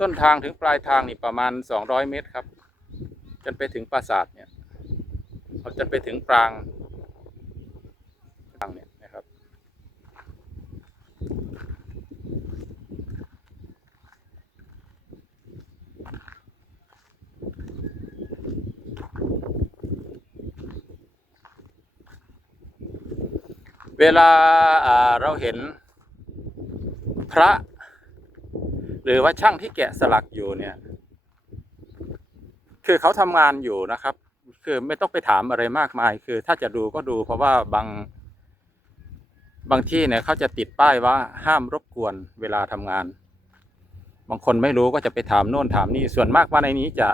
ต้นทางถึงปลายทางนี่ประมาณ 200 เมตรครับ จนไปถึงปราสาทเนี่ยเอาจนไปถึงปรางปรางเนี่ยนะครับ เวลาเราเห็นพระ รือว่าช่างที่แกะสลักอยู่เนี่ย คือเขาทำงานอยู่นะครับ คือไม่ต้องไปถามอะไรมากมาย คือถ้าจะดูก็ดู เพราะว่าบาง บางที่เนี่ยเขาจะติดป้ายว่าห้ามรบกวนเวลาทำงาน บางคนไม่รู้ก็จะไปถามโน่นถามนี่ส่วนมากว่าในนี้จะ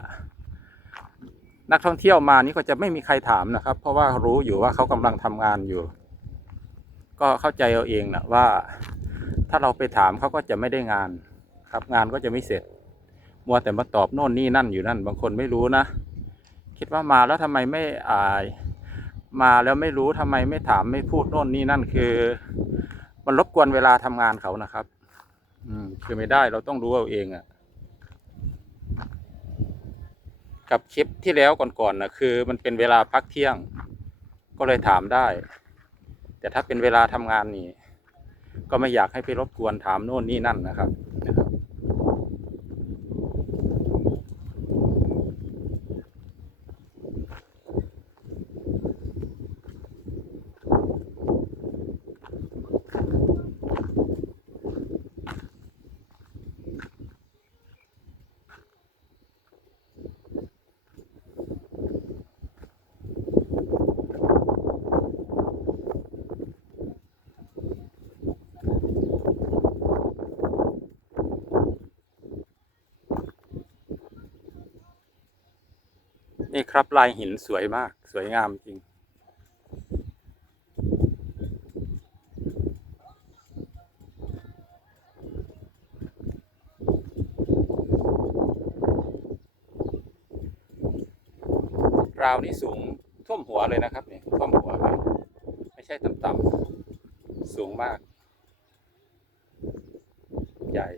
นักท่องเที่ยวมานี่ก็จะไม่มีใครถามนะครับ เพราะว่ารู้อยู่ว่าเขากำลังทำงานอยู่ ก็เข้าใจเอาเองนะว่า ถ้าเราไปถามเขาก็จะไม่ได้งาน ครับ งานก็จะไม่เสร็จ มัวแต่มาตอบโน่นนี่นั่นอยู่นั่น บางคนไม่รู้นะ คิดว่ามาแล้วทำไมไม่อ่ามาแล้วไม่รู้ทำไมไม่ถามไม่พูดโน่นนี่นั่นคือ มันรบกวนเวลาทำงานเขานะครับ อืมคือไม่ได้เราต้องรู้เอาเองอะกับคลิปที่แล้วก่อนๆนะคือ มันเป็นเวลาพักเที่ยง ก็เลยถามได้ แต่ถ้าเป็นเวลาทำงานนี่ ก็ไม่อยากให้ไปรบกวนถามโน่นนี่นั่นนะครับ นี่ครับลายหินสวยมาก สวยงามจริง ราวนี้สูงท่วมหัวเลยนะครับเนี่ยท่วมหัวเลยไม่ใช่ต่ำๆสูงมาก ใหญ่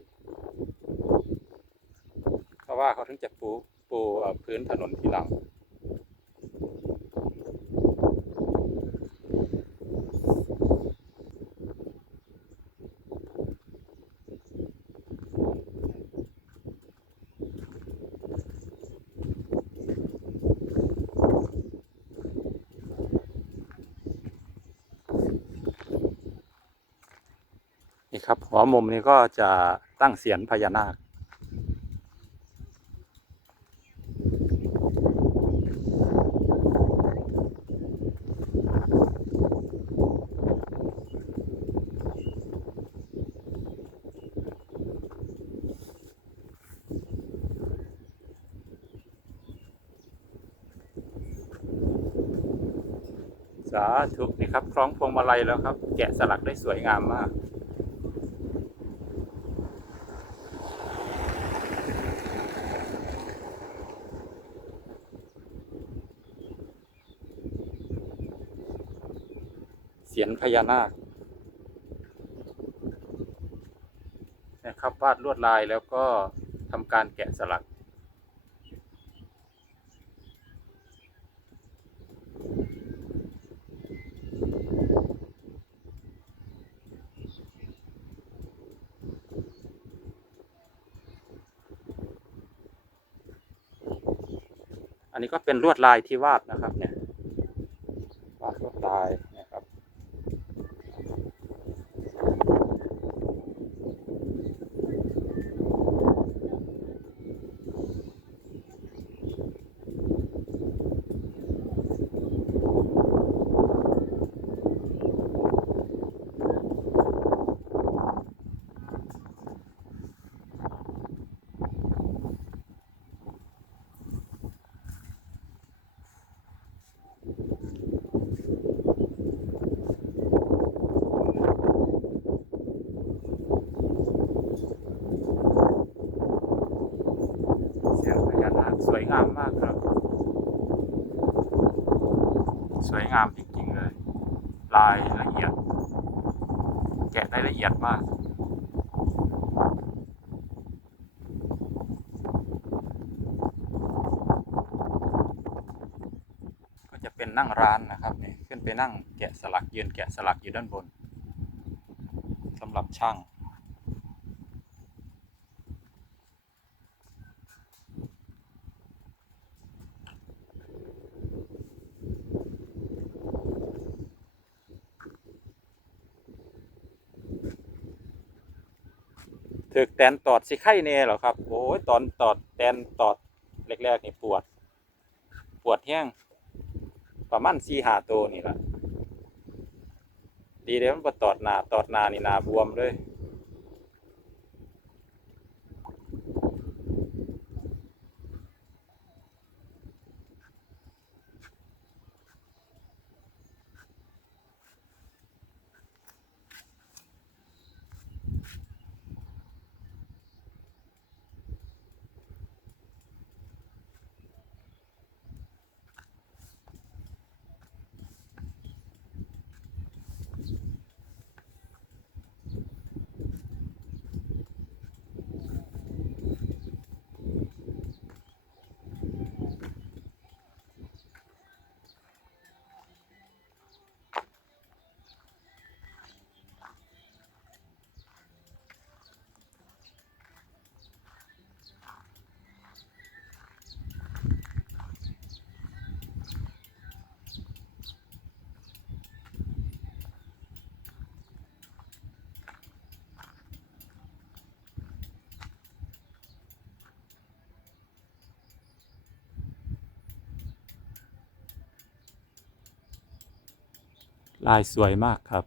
เพราะว่าเขาถึงจะปูปูเอ่อ พื้นถนนที่หลัง นี่ครับหัวมุมนี้ก็จะตั้งเสียนพญานาคาธุนี่ครับคล้องพวงมาลัยแล้วครับ แกะสลักได้สวยงามมากเสียนพญานาคนะครับวาดลวดลายแล้วก็ทำการแกะสลัก อันนี้ก็เป็นลวดลายที่วาดนะครับ เนี่ยวาดลวดลาย สวยงามมากครับ สวยงามจริงๆเลย ลายละเอียด แกะได้ละเอียดมากก็จะเป็นนั่งร้านนะครับเนี่ยขึ้นไปนั่งแกะสลักยืนแกะสลักอยู่ด้านบนสำหรับช่าง ถึกแตนตอดสิไข้เน่หรอครับ โอ้ยตอนตอดแตนตอดแรกๆนี่ปวด ปวดแห้งประมาณสี่หาตัวนี่แหละดีเลยมันบ่ตอดหนาตอดหนานี่หนาบวมเลย ลายสวยมากครับ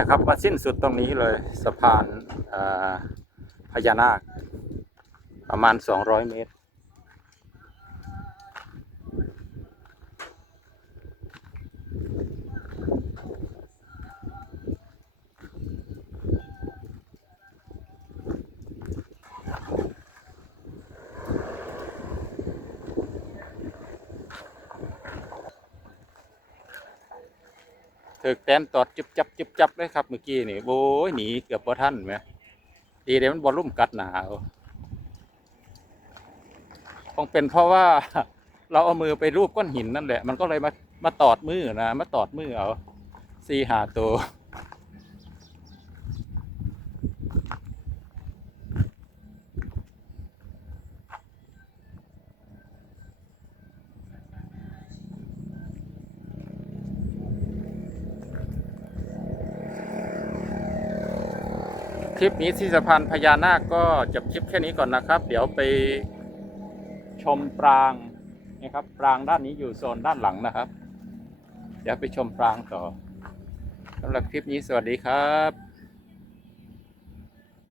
เนี่ยครับมาสิ้นสุดตรงนี้เลยสะพานพญานาคประมาณ 200 เมตรึกแตนตอดจุบจับจุบจับเลยครับเมื่อกี้นี่โอ้ยหนีเกือบพอท่านไหมดีเดี๋ยวมันบอลลุ่มกัดหนาวคงเป็นเพราะว่าเราเอามือไปรูปก้อนหินนั่นแหละ มันก็เลยมามาตอดมือนะมาตอดมือเอาซีหาตัว คลิปนี้ที่สะพานพญานาคก็จบคลิปแค่นี้ก่อนนะครับ เดี๋ยวไปชมปรางนะครับปรางด้านนี้อยู่โซนด้านหลังนะครับ เดี๋ยวไปชมปรางต่อสำหรับคลิปนี้สวัสดีครับ